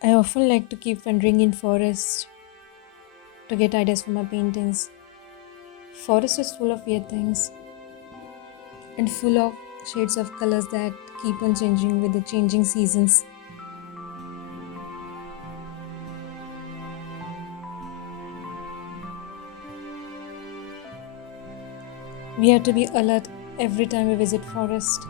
I often like to keep wandering in forest to get ideas for my paintings. Forest is full of weird things and full of shades of colors that keep on changing with the changing seasons. We have to be alert every time we visit forest.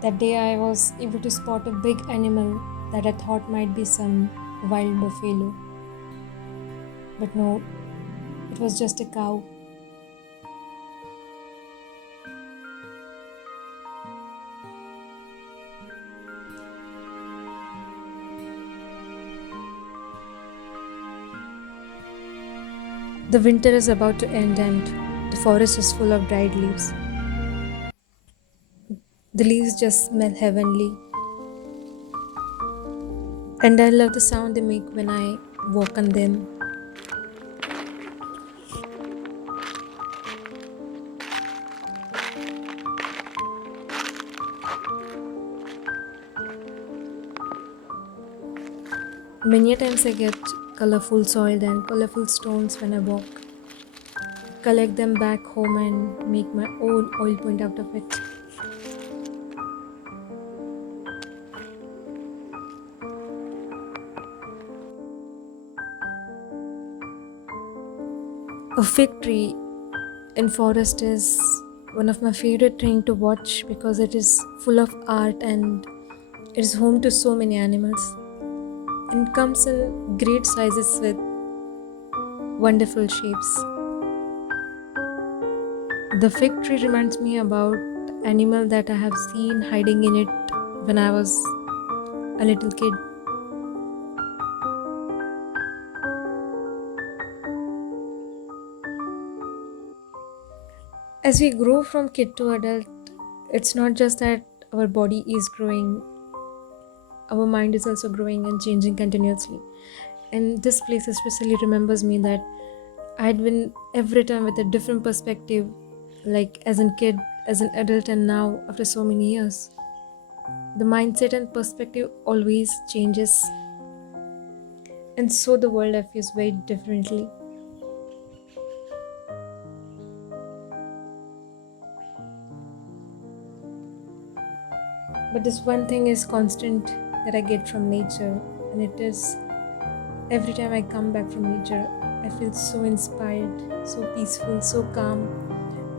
That day I was able to spot a big animal that I thought might be some wild buffalo. But no, it was just a cow. The winter is about to end and the forest is full of dried leaves. The leaves just smell heavenly, and I love the sound they make when I walk on them. Many a times I get colorful soil and colorful stones when I walk, collect them back home and make my own oil paint out of it. A fig tree in forest is one of my favorite thing to watch because it is full of art and it is home to so many animals and comes in great sizes with wonderful shapes. The fig tree reminds me about animal that I have seen hiding in it when I was a little kid. As we grow from kid to adult, it's not just that our body is growing, our mind is also growing and changing continuously. And this place especially remembers me that I had been every time with a different perspective, like as a kid, as an adult, and now after so many years. The mindset and perspective always changes, and so the world I feel very differently. But this one thing is constant that I get from nature, and it is every time I come back from nature, I feel so inspired, so peaceful, so calm,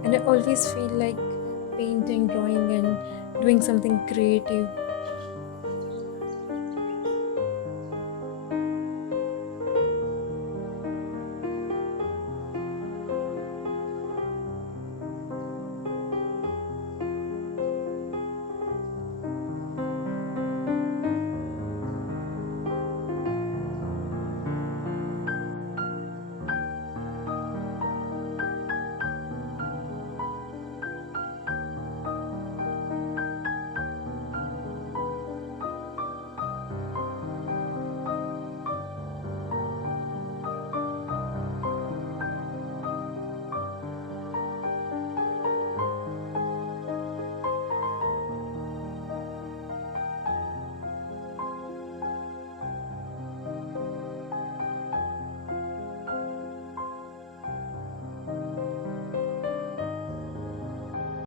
and I always feel like painting, drawing, and doing something creative